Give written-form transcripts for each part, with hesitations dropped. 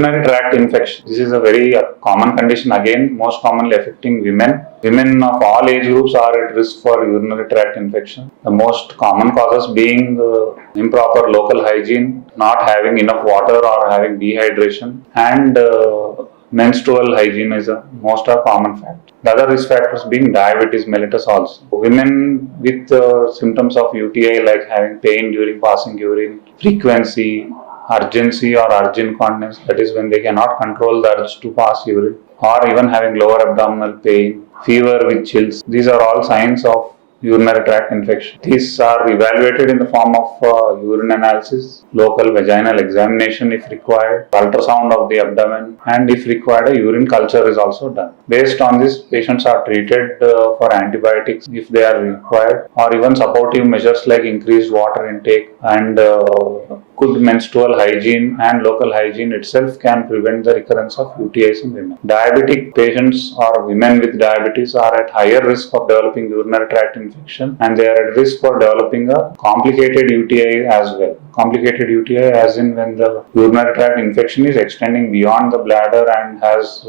Urinary tract infection. This is a very common condition, again most commonly affecting women. Women of all age groups are at risk for urinary tract infection. The most common causes being improper local hygiene, not having enough water or having dehydration, and menstrual hygiene is a most common factor. The other risk factors being diabetes mellitus also. Women with symptoms of UTI like having pain during passing urine, frequency, urgency or urge incontinence, that is when they cannot control the urge to pass urine, or even having lower abdominal pain, fever with chills. These are all signs of urinary tract infection. These are evaluated in the form of urine analysis, local vaginal examination if required, ultrasound of the abdomen, and if required a urine culture is also done. Based on this, patients are treated for antibiotics if they are required, or even supportive measures like increased water intake and good menstrual hygiene and local hygiene itself can prevent the recurrence of UTIs in women. Diabetic patients or women with diabetes are at higher risk of developing urinary tract infection, and they are at risk for developing a complicated UTI as well. Complicated UTI as in when the urinary tract infection is extending beyond the bladder and has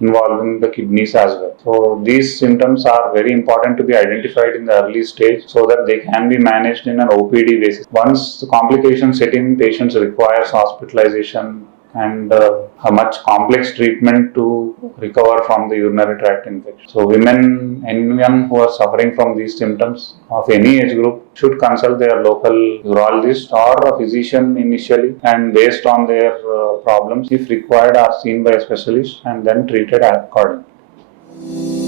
involving the kidneys as well. So these symptoms are very important to be identified in the early stage so that they can be managed in an OPD basis. Once the complications set in, patients requires hospitalization and a much complex treatment to recover from the urinary tract infection. So women, anyone who are suffering from these symptoms of any age group should consult their local urologist or a physician initially, and based on their problems, if required, are seen by a specialist and then treated accordingly.